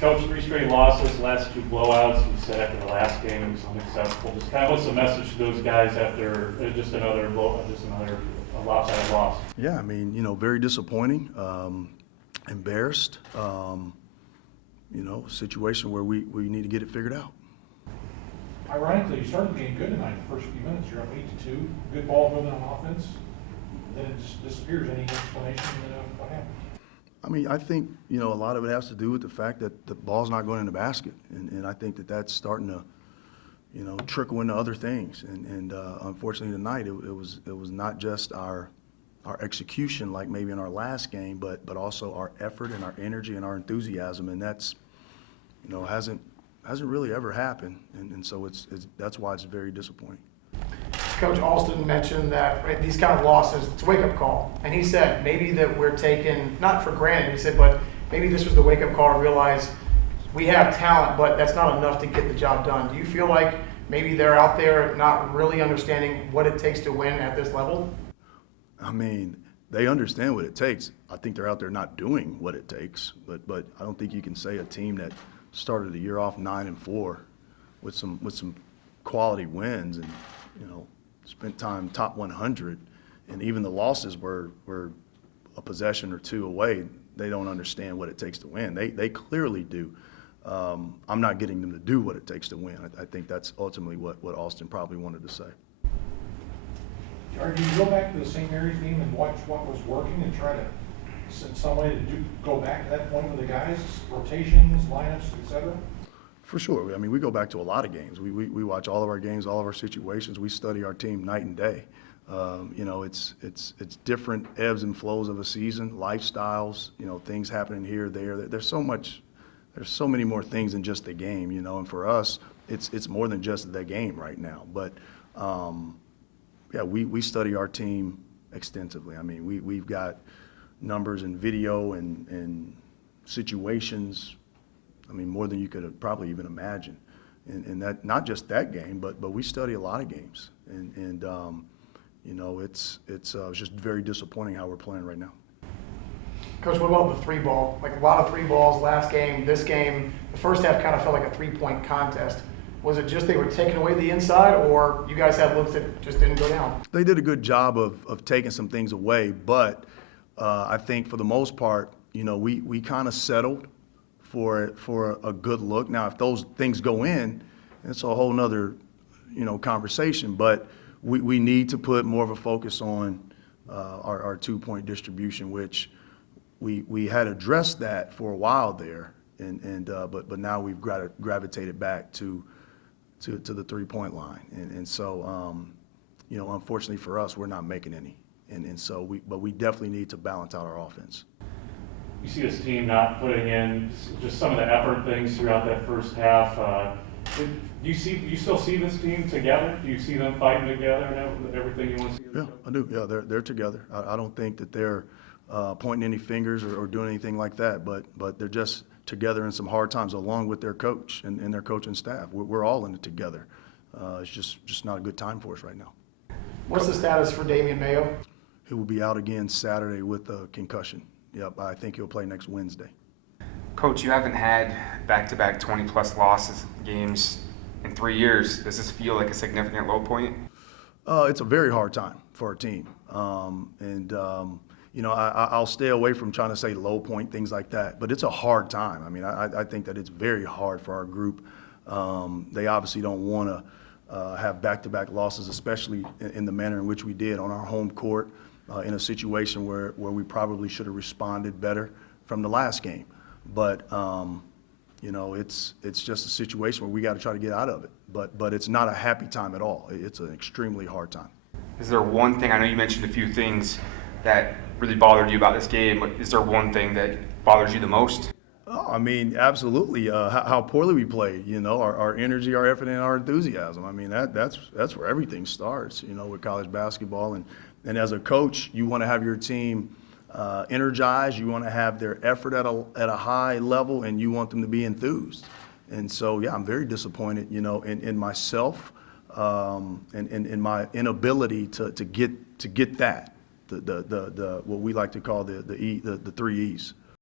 Coach, 3 straight losses, last 2 blowouts. You said after the last game it was unacceptable. Just kind of what's the message to those guys after just another lopsided loss? Yeah, I mean, very disappointing, embarrassed. A situation where we need to get it figured out. Ironically, you started being good tonight the first few minutes. You're up 8-2. Good ball movement on offense. Then it just disappears. Any explanation what happened? I mean, I think, a lot of it has to do with the fact that the ball's not going in the basket. And I think that that's starting to, trickle into other things. And unfortunately tonight, it was not just our execution like maybe in our last game, but also our effort and our energy and our enthusiasm. And that's, hasn't really ever happened. And so that's why it's very disappointing. Coach Alston mentioned that these kind of losses, it's a wake-up call. And he said maybe that we're taken, not for granted, he said, but maybe this was the wake-up call to realize we have talent, but that's not enough to get the job done. Do you feel like maybe they're out there not really understanding what it takes to win at this level? I mean, they understand what it takes. I think they're out there not doing what it takes. But I don't think you can say a team that started the year off 9-4 with some quality wins and, spent time top 100, and even the losses were a possession or 2 away. They don't understand what it takes to win. They clearly do. I'm not getting them to do what it takes to win. I think that's ultimately what Austin probably wanted to say. Or do you go back to the St. Mary's game and watch what was working and try to, in some way, go back to that point with the guys, rotations, lineups, etc.? For sure. I mean, we go back to a lot of games. We watch all of our games, all of our situations. We study our team night and day. It's different ebbs and flows of a season, lifestyles, things happening here, there. There's so many more things than just the game, and for us, it's more than just the game right now. But, we study our team extensively. I mean, we've got numbers and video and situations, I mean, more than you could probably even imagine. And that, not just that game, but we study a lot of games. And it's just very disappointing how we're playing right now. Coach, what about the 3-ball? Like a lot of 3 balls last game, this game. The first half kind of felt like a 3-point contest. Was it just they were taking away the inside, or you guys had looks that just didn't go down? They did a good job of taking some things away, but I think for the most part, we kind of settled for a good look. Now, if those things go in, it's a whole nother, conversation. But we need to put more of a focus on our 2-point distribution, which we had addressed that for a while there, but now we've gravitated back to the 3-point line, and so unfortunately for us, we're not making any, and so we definitely need to balance out our offense. You see this team not putting in just some of the effort things throughout that first half. Do you still see this team together? Do you see them fighting together and everything you want to see? Yeah, I do. Yeah, they're together. I don't think that they're pointing any fingers or doing anything like that, but they're just together in some hard times, along with their coach and their coaching staff. We're all in it together. It's just not a good time for us right now. What's the status for Damian Mayo? He will be out again Saturday with a concussion. Yep, I think he'll play next Wednesday. Coach, you haven't had back-to-back 20-plus losses games in 3 years. Does this feel like a significant low point? It's a very hard time for our team. I'll stay away from trying to say low point, things like that, but it's a hard time. I mean, I think that it's very hard for our group. They obviously don't want to have back-to-back losses, especially in the manner in which we did on our home court, in a situation where we probably should have responded better from the last game. But it's just a situation where we got to try to get out of it. But it's not a happy time at all. It's an extremely hard time. Is there one thing, I know you mentioned a few things that really bothered you about this game, but is there one thing that bothers you the most? Oh, I mean, absolutely. How poorly we played, our energy, our effort, and our enthusiasm. I mean, that's where everything starts, with college basketball. And as a coach, you want to have your team energized. You want to have their effort at a high level, and you want them to be enthused. And so, yeah, I'm very disappointed, in myself and in my inability to get that, the what we like to call the 3 E's.